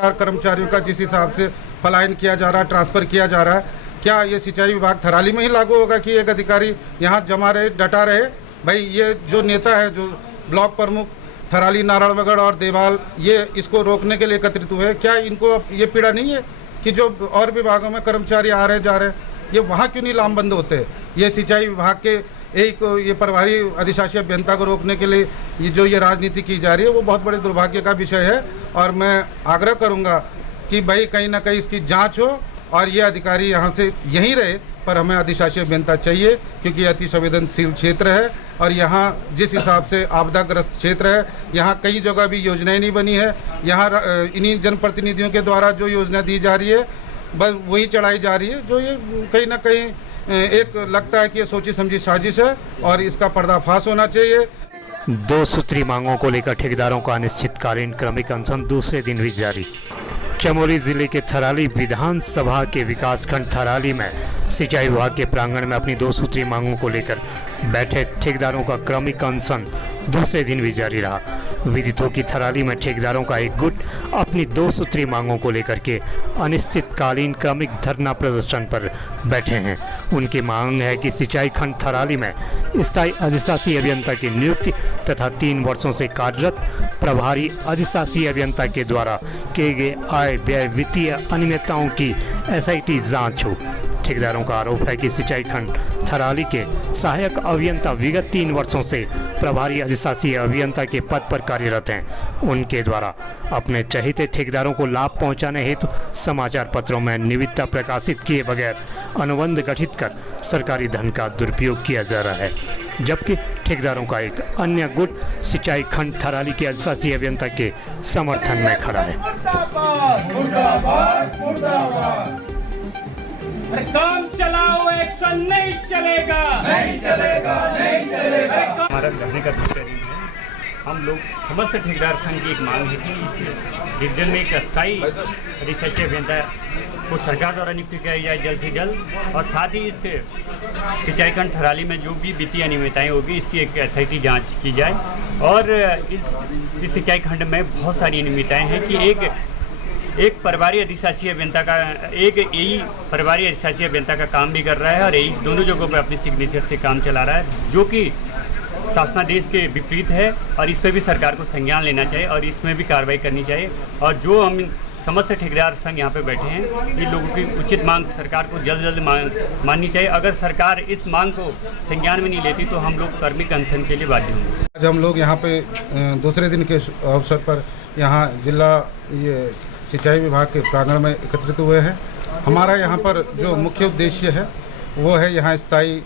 लगातार कर्मचारियों का जिस हिसाब से पलायन किया जा रहा है, ट्रांसफ़र किया जा रहा है, क्या ये सिंचाई विभाग थराली में ही लागू होगा कि एक अधिकारी यहाँ जमा रहे, डटा रहे? भाई ये जो नेता है, जो ब्लॉक प्रमुख थराली, नारायणगढ़ और देवाल, ये इसको रोकने के लिए एकत्रित हुए। क्या इनको ये पीड़ा नहीं है कि जो और विभागों में कर्मचारी आ रहे जा रहे, ये वहाँ क्यों नहीं लामबंद होते? ये सिंचाई विभाग के एक ये प्रभारी अधिशासी अभियंता को रोकने के लिए ये राजनीति की जा रही है, वो बहुत बड़े दुर्भाग्य का विषय है। और मैं आग्रह करूँगा कि भाई कहीं ना कहीं इसकी जाँच हो और ये अधिकारी यहाँ से यहीं रहे, पर हमें अधिशासी अभियंता चाहिए, क्योंकि अति संवेदनशील क्षेत्र है और यहाँ जिस हिसाब से आपदाग्रस्त क्षेत्र है, यहाँ कई जगह भी योजनाएं नहीं बनी है। यहाँ इन्हीं जनप्रतिनिधियों के द्वारा जो योजना दी जा रही है, बस वही चढ़ाई जा रही है, जो ये कहीं ना कहीं एक लगता है कि ये सोची समझी साजिश है और इसका पर्दाफाश होना चाहिए। 2 सूत्री मांगों को लेकर ठेकेदारों का अनिश्चितकालीन क्रमिक अनशन दूसरे दिन भी जारी। चमोली जिले के थराली विधानसभा के विकासखंड थराली में सिंचाई विभाग के प्रांगण में अपनी 2 सूत्री मांगों को लेकर बैठे ठेकेदारों का क्रमिक अनशन दूसरे दिन भी जारी रहा। विदित हो कि थराली में ठेकेदारों का एक गुट अपनी 2 सूत्री मांगों को लेकर के अनिश्चितकालीन क्रमिक धरना प्रदर्शन पर बैठे हैं। उनकी मांग है कि सिंचाई खंड थराली में स्थायी अधिशासी अभियंता की नियुक्ति तथा 3 वर्षों से कार्यरत प्रभारी अधिशासी अभियंता के द्वारा किए गए आय व्यय वित्तीय अनियमितताओं की SIT जांच हो। ठेकेदारों का आरोप है कि सिंचाई खंड थराली के सहायक अभियंता विगत 3 वर्षों से प्रभारी अधिशासी अभियंता के पद पर कार्यरत हैं। उनके द्वारा अपने चहेते ठेकेदारों को लाभ पहुंचाने हेतु समाचार पत्रों में निविदा प्रकाशित किए बगैर अनुबंध गठित कर सरकारी धन का दुरुपयोग किया जा रहा है, जबकि ठेकेदारों का एक अन्य गुट सिंचाई खंड थराली के अधिशासी अभियंता के समर्थन में खड़ा है। काम चलाओ, एक्शन नहीं चलेगा, नहीं चलेगा, नहीं चलेगा। हमारा धरने का दूसरा दिन है। हम लोग समस्त ठेकेदार संघ की एक मांग है कि इस डिवीजन में एक अस्थायी अधिशासी अभियंता को सरकार द्वारा नियुक्त किया जाए जल्द से जल्द, और साथ ही इस सिंचाई खंड थराली में जो भी वित्तीय अनियमितताएं होगी इसकी एक SIT जांच की जाए। और इस सिंचाई खंड में बहुत सारी अनियमितताएं हैं कि एक प्रभारी अधिशासी अभियंता का, एक AE प्रभारी अधिशासी अभियंता का काम भी कर रहा है और AE दोनों जगहों पर अपनी सिग्नेचर से काम चला रहा है, जो कि शासनादेश के विपरीत है। और इस पर भी सरकार को संज्ञान लेना चाहिए और इसमें भी कार्रवाई करनी चाहिए। और जो हम समस्त ठेकेदार संघ यहाँ पे बैठे हैं, इन लोगों की उचित मांग सरकार को जल्द से जल्द माननी चाहिए। अगर सरकार इस मांग को संज्ञान में नहीं लेती तो हम लोग क्रमिक अनशन के लिए बाध्य होंगे। आज हम लोग यहाँ पे दूसरे दिन के अवसर पर यहाँ जिला सिंचाई विभाग के प्रांगण में एकत्रित हुए हैं। हमारा यहाँ पर जो मुख्य उद्देश्य है वो है यहाँ स्थायी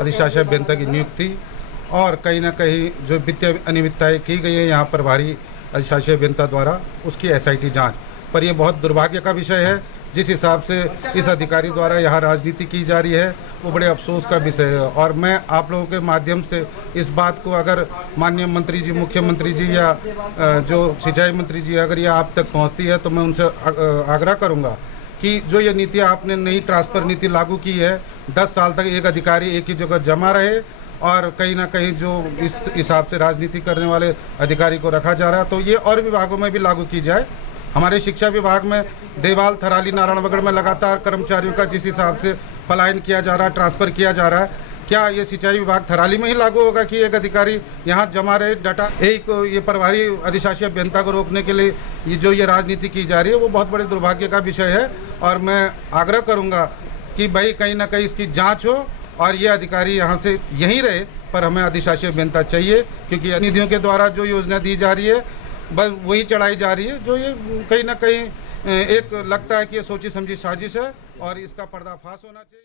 अधिशासी अभियंता की नियुक्ति और कहीं ना कहीं जो वित्तीय अनियमितताएं की गई है यहाँ प्रभारी अधिशासी अभियंता द्वारा, उसकी SIT जांच। पर यह बहुत दुर्भाग्य का विषय है, जिस हिसाब से इस अधिकारी द्वारा यहाँ राजनीति की जा रही है वो बड़े अफसोस का विषय है। और मैं आप लोगों के माध्यम से इस बात को, अगर माननीय मंत्री जी, मुख्यमंत्री जी या जो सिंचाई मंत्री जी, अगर ये आप तक पहुँचती है तो मैं उनसे आग्रह करूँगा कि जो ये नीति आपने नई ट्रांसफ़र नीति लागू की है, 10 साल तक एक अधिकारी एक ही जगह जमा रहे और कहीं ना कहीं जो इस हिसाब से राजनीति करने वाले अधिकारी को रखा जा रहा है, तो ये और विभागों में भी लागू की जाए। हमारे शिक्षा विभाग में देवाल, थराली, नारायणगढ़ में लगातार कर्मचारियों का जिस हिसाब से पलायन किया जा रहा है, ट्रांसफ़र किया जा रहा है, क्या ये सिंचाई विभाग थराली में ही लागू होगा कि एक अधिकारी यहाँ जमा रहे, डटा? एक ये प्रभारी अधिशासी अभियंता को रोकने के लिए ये राजनीति की जा रही है, वो बहुत बड़े दुर्भाग्य का विषय है। और मैं आग्रह करूँगा कि भाई कहीं ना कहीं इसकी जाँच हो और ये अधिकारी यहाँ से यहीं रहे, पर हमें अधिशासी अभियंता चाहिए, क्योंकि निधियों के द्वारा जो योजना दी जा रही है बस वही चढ़ाई जा रही है, जो ये कहीं ना कहीं एक लगता है कि ये सोची समझी साजिश है और इसका पर्दाफाश होना चाहिए।